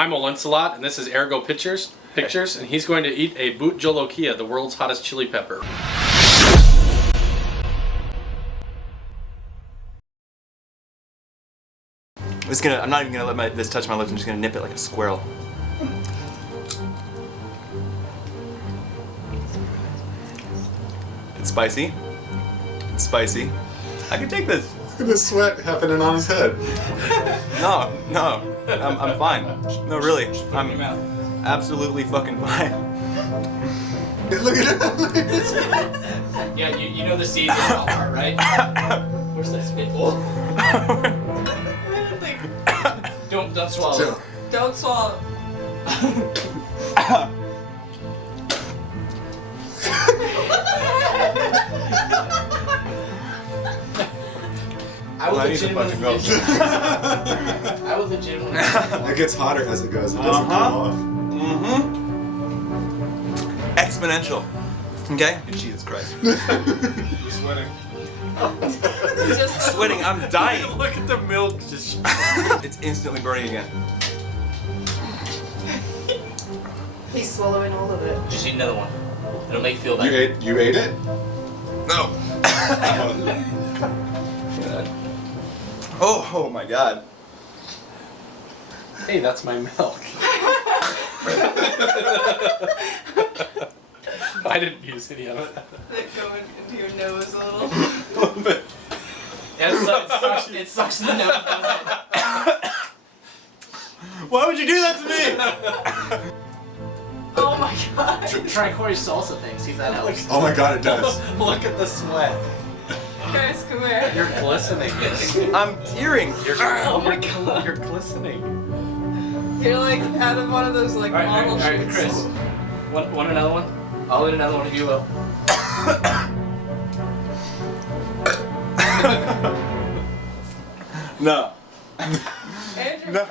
I'm Olensalot, and this is Ergo Pictures, and he's going to eat a Bhut Jolokia, the world's hottest chili pepper. I'm not even gonna let this touch my lips. I'm just gonna nip it like a squirrel. It's spicy. It's spicy. I can take this. Look at the sweat happening on his head. No, I'm fine. No, really, I'm absolutely fucking fine. Look at him. Yeah, you know the seeds in the mouth part, right? Where's that spitball? Don't swallow. Don't swallow. I would legitimately. I would legitimately. It gets hotter as it goes. It doesn't come off. Exponential. Okay? Jesus Christ. You're sweating. Sweating, I'm dying. Look at the milk just... It's instantly burning again. He's swallowing all of it. Just eat another one. It'll make you feel better. You ate it? No. Oh my god. Hey, that's my milk. I didn't use any of it. That going into your nose a little. A little bit. Yeah, it sucks in the nose, doesn't it? Why would you do that to me? Oh my god. Try Corey's salsa thing, see if that helps. Oh my god, it does. Look at the sweat. Chris, come here. You're glistening. I'm tearing. Oh my god. You're glistening. You're like out of one of those like model Alright, shoots. Chris. Want another one? I'll eat another one if you will. No. Andrew. No.